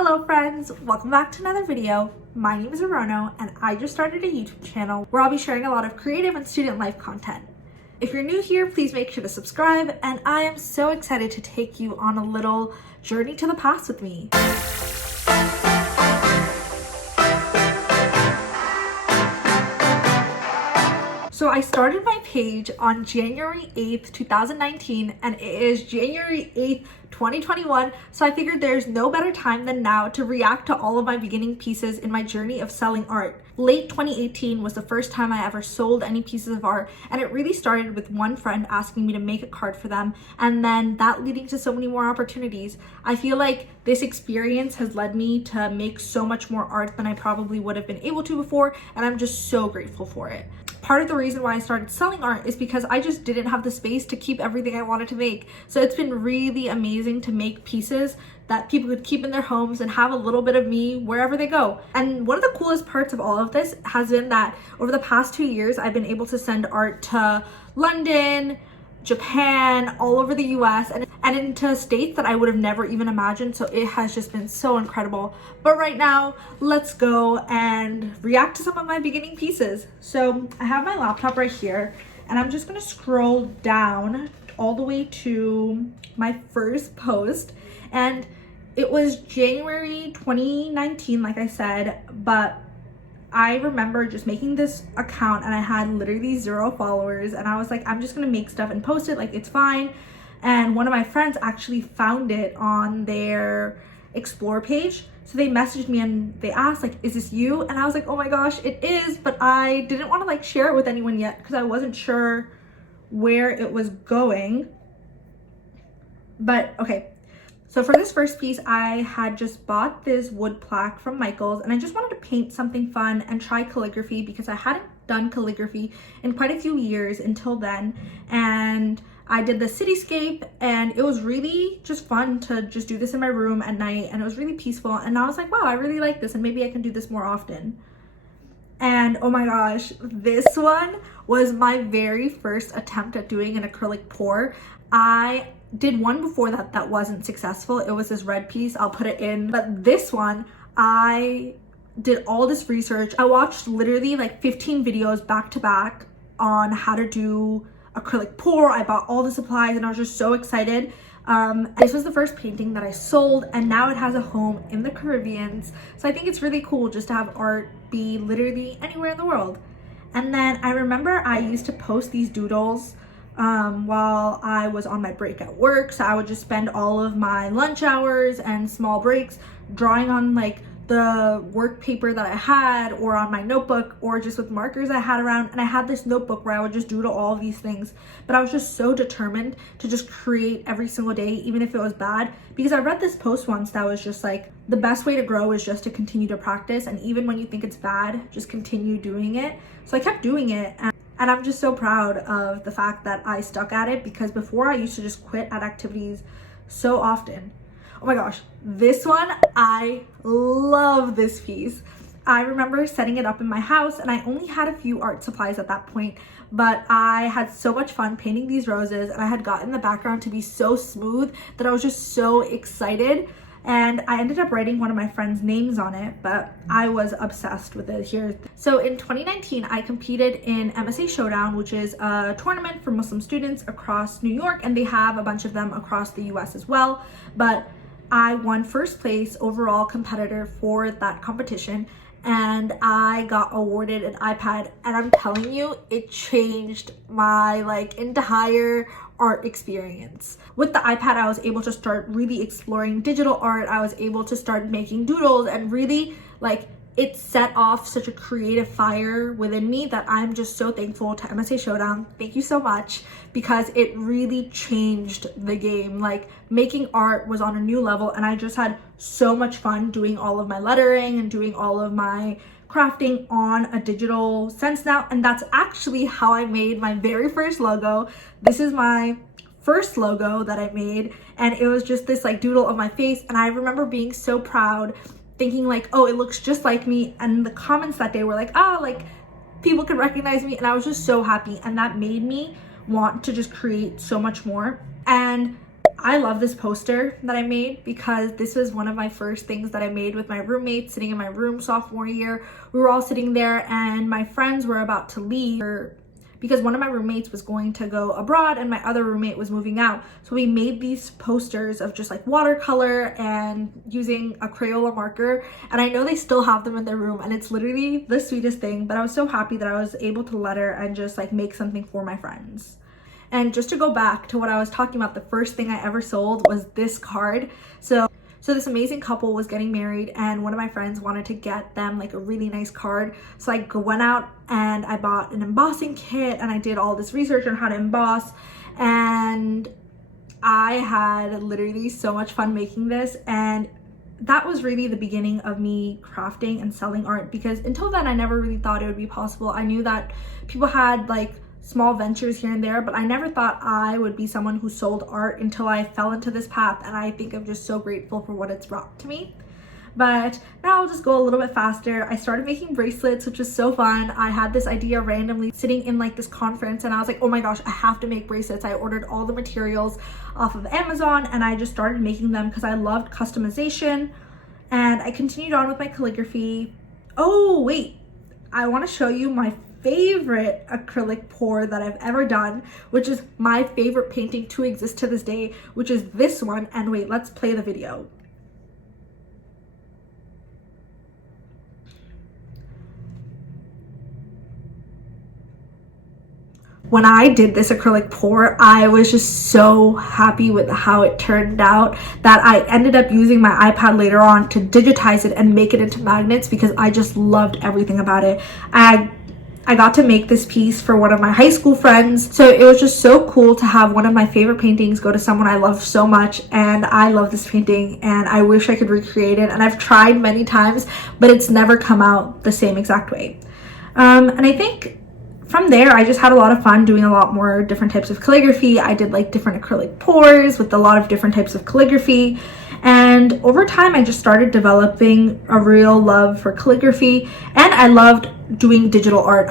Hello friends, welcome back to another video. My name is Arono and I just started a YouTube channel where I'll be sharing a lot of creative and student life content. If you're new here, please make sure to subscribe, and I am so excited to take you on a little journey to the past with me. So I started my page on January 8th, 2019, and it is January 8th, 2021. So I figured there's no better time than now to react to all of my beginning pieces in my journey of selling art. Late 2018 was the first time I ever sold any pieces of art, and it really started with one friend asking me to make a card for them, and then that leading to so many more opportunities. I feel like this experience has led me to make so much more art than I probably would have been able to before, and I'm just so grateful for it. Part of the reason why I started selling art is because I just didn't have the space to keep everything I wanted to make. So it's been really amazing to make pieces that people could keep in their homes and have a little bit of me wherever they go. And one of the coolest parts of all of this has been that over the past 2 years, I've been able to send art to London, Japan, all over the US, and into states that I would have never even imagined. So it has just been so incredible. But right now, let's go and react to some of my beginning pieces. So I have my laptop right here, and I'm just gonna scroll down all the way to my first post. And it was January 2019, like I said, but I remember just making this account and I had literally 0 followers, and I was like, I'm just gonna make stuff and post it, like it's fine. And one of my friends actually found it on their explore page, so they messaged me and they asked like, is this you? And I was like, oh my gosh, it is, but I didn't want to like share it with anyone yet because I wasn't sure where it was going. But okay, so for this first piece, I had just bought this wood plaque from Michaels, and I just wanted to paint something fun and try calligraphy because I hadn't done calligraphy in quite a few years until then. And I did the cityscape, and it was really just fun to just do this in my room at night, and it was really peaceful. And I was like, wow, I really like this, and maybe I can do this more often. And oh my gosh, this one was my very first attempt at doing an acrylic pour. I did one before that wasn't successful. It was this red piece, I'll put it in. But this one, I did all this research. I watched literally like 15 videos back to back on how to do acrylic pour. I bought all the supplies and I was just so excited. This was the first painting that I sold, and now it has a home in the Caribbean. So I think it's really cool just to have art be literally anywhere in the world. And then I remember I used to post these doodles while I was on my break at work. So I would just spend all of my lunch hours and small breaks drawing on like the work paper that I had, or on my notebook, or just with markers I had around. And I had this notebook where I would just doodle all of these things, but I was just so determined to just create every single day, even if it was bad, because I read this post once that was just like, the best way to grow is just to continue to practice, and even when you think it's bad, just continue doing it. So I kept doing it, and I'm just so proud of the fact that I stuck at it, because before I used to just quit at activities so often. Oh my gosh, this one, I love this piece. I remember setting it up in my house, and I only had a few art supplies at that point, but I had so much fun painting these roses, and I had gotten the background to be so smooth that I was just so excited. And I ended up writing one of my friends' names on it, but I was obsessed with it here. So in 2019, I competed in MSA Showdown, which is a tournament for Muslim students across New York, and they have a bunch of them across the US as well. But I won first place overall competitor for that competition, and I got awarded an iPad, and I'm telling you, it changed my like entire art experience. With the iPad, I was able to start really exploring digital art. I was able to start making doodles, and really like it set off such a creative fire within me that I'm just so thankful to MSA Showdown. Thank you so much, because it really changed the game. Like, making art was on a new level, and I just had so much fun doing all of my lettering and doing all of my crafting on a digital sense now. And that's actually how I made my very first logo. This is my first logo that I made, and it was just this like doodle of my face, and I remember being so proud, thinking like, oh, it looks just like me. And the comments that day were like, ah, like people could recognize me, and I was just so happy, and that made me want to just create so much more. And I love this poster that I made because this was one of my first things that I made with my roommates sitting in my room sophomore year. We were all sitting there and my friends were about to leave because one of my roommates was going to go abroad and my other roommate was moving out. So we made these posters of just like watercolor and using a Crayola marker. And I know they still have them in their room and it's literally the sweetest thing, but I was so happy that I was able to letter and just like make something for my friends. And just to go back to what I was talking about, the first thing I ever sold was this card. So this amazing couple was getting married and one of my friends wanted to get them like a really nice card. So I went out and I bought an embossing kit and I did all this research on how to emboss, and I had literally so much fun making this. And that was really the beginning of me crafting and selling art, because until then I never really thought it would be possible. I knew that people had like small ventures here and there, but I never thought I would be someone who sold art until I fell into this path, and I think I'm just so grateful for what it's brought to me. But now I'll just go a little bit faster. I started making bracelets, which is so fun. I had this idea randomly sitting in like this conference and I was like, oh my gosh, I have to make bracelets. I ordered all the materials off of Amazon and I just started making them because I loved customization, and I continued on with my calligraphy. Oh wait, I want to show you my favorite acrylic pour that I've ever done, which is my favorite painting to exist to this day, which is this one. And wait, let's play the video. When I did this acrylic pour, I was just so happy with how it turned out that I ended up using my iPad later on to digitize it and make it into magnets because I just loved everything about it. I got to make this piece for one of my high school friends. So it was just so cool to have one of my favorite paintings go to someone I love so much. And I love this painting and I wish I could recreate it. And I've tried many times, but it's never come out the same exact way. And I think from there, I just had a lot of fun doing a lot more different types of calligraphy. I did like different acrylic pours with a lot of different types of calligraphy. And over time, I just started developing a real love for calligraphy, and I loved doing digital art.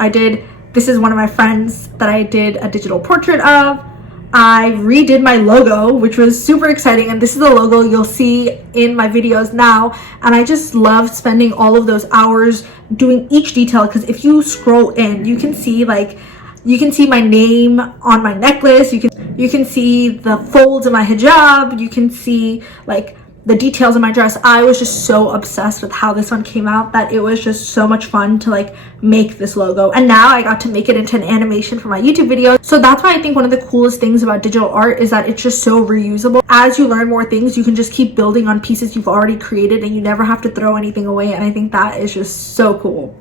This is one of my friends that I did a digital portrait of. I redid my logo, which was super exciting, and this is the logo you'll see in my videos now. And I just loved spending all of those hours doing each detail, because if you scroll in, you can see my name on my necklace, you can see the folds of my hijab, you can see like the details of my dress. I was just so obsessed with how this one came out that it was just so much fun to like make this logo. And now I got to make it into an animation for my YouTube video. So that's why I think one of the coolest things about digital art is that it's just so reusable. As you learn more things, you can just keep building on pieces you've already created and you never have to throw anything away. And I think that is just so cool.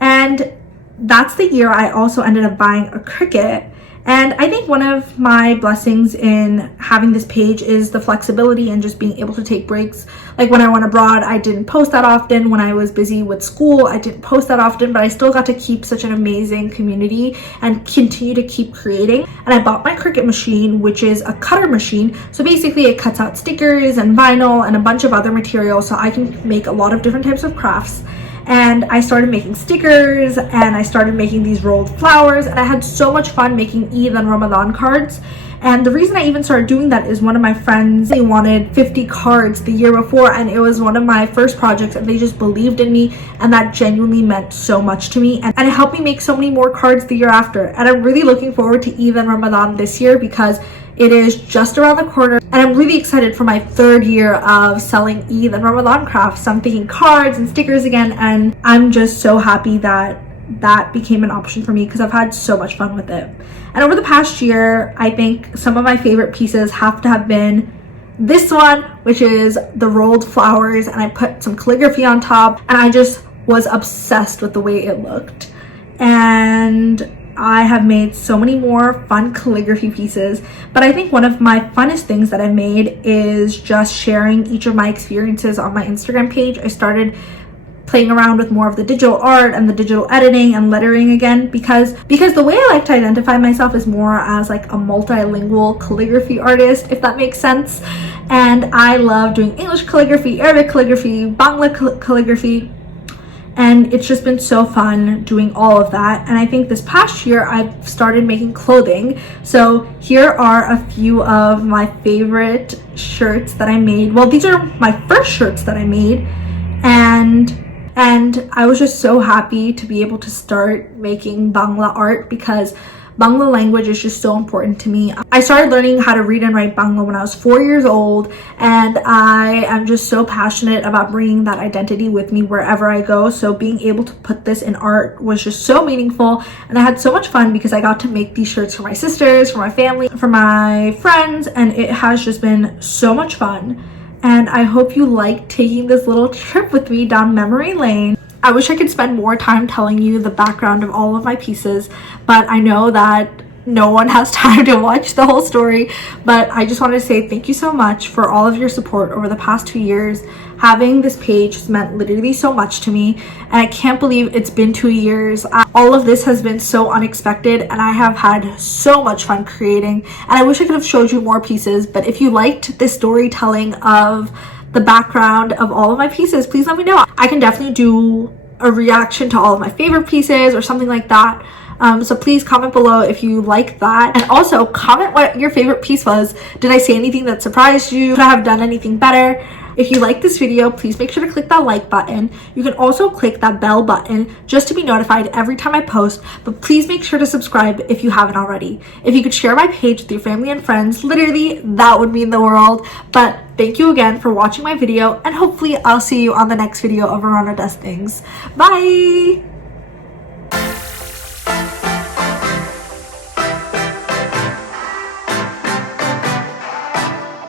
And that's the year I also ended up buying a Cricut. And I think one of my blessings in having this page is the flexibility and just being able to take breaks. Like when I went abroad, I didn't post that often. When I was busy with school, I didn't post that often, but I still got to keep such an amazing community and continue to keep creating. And I bought my Cricut machine, which is a cutter machine. So basically it cuts out stickers and vinyl and a bunch of other materials so I can make a lot of different types of crafts. And I started making stickers and I started making these rolled flowers, and I had so much fun making Eid and Ramadan cards. And the reason I even started doing that is one of my friends, they wanted 50 cards the year before, and it was one of my first projects, and they just believed in me, and that genuinely meant so much to me, and it helped me make so many more cards the year after. And I'm really looking forward to Eid and Ramadan this year because it is just around the corner, and I'm really excited for my third year of selling Eid and Ramadan crafts. I'm thinking cards and stickers again, and I'm just so happy that that became an option for me because I've had so much fun with it. And over the past year, I think some of my favorite pieces have to have been this one, which is the rolled flowers, and I put some calligraphy on top, and I just was obsessed with the way it looked. And I have made so many more fun calligraphy pieces, but I think one of my funnest things that I've made is just sharing each of my experiences on my Instagram page. I started playing around with more of the digital art and the digital editing and lettering again because the way I like to identify myself is more as like a multilingual calligraphy artist, if that makes sense. And I love doing English calligraphy, Arabic calligraphy, Bangla calligraphy. and it's just been so fun doing all of that. And I think this past year I've started making clothing. So here are a few of my favorite shirts that I made. Well, these are my first shirts that I made, and I was just so happy to be able to start making Bangla art because Bangla language is just so important to me. I started learning how to read and write Bangla when I was 4 years old, and I am just so passionate about bringing that identity with me wherever I go. So being able to put this in art was just so meaningful, and I had so much fun because I got to make these shirts for my sisters, for my family, for my friends, and it has just been so much fun. And I hope you like taking this little trip with me down memory lane. I wish I could spend more time telling you the background of all of my pieces, but I know that no one has time to watch the whole story. But I just wanted to say thank you so much for all of your support over the past 2 years. Having this page has meant literally so much to me, and I can't believe it's been 2 years. All of this has been so unexpected, and I have had so much fun creating, and I wish I could have showed you more pieces. But if you liked this storytelling of the background of all of my pieces, please let me know. I can definitely do a reaction to all of my favorite pieces or something like that. So please comment below if you like that, and also comment what your favorite piece was. Did I say anything that surprised you? Could I have done anything better? If you like this video, please make sure to click that like button. You can also click that bell button just to be notified every time I post, but please make sure to subscribe if you haven't already. If you could share my page with your family and friends, literally that would mean the world. But thank you again for watching my video, and hopefully I'll see you on the next video of Arona Does Things. Bye!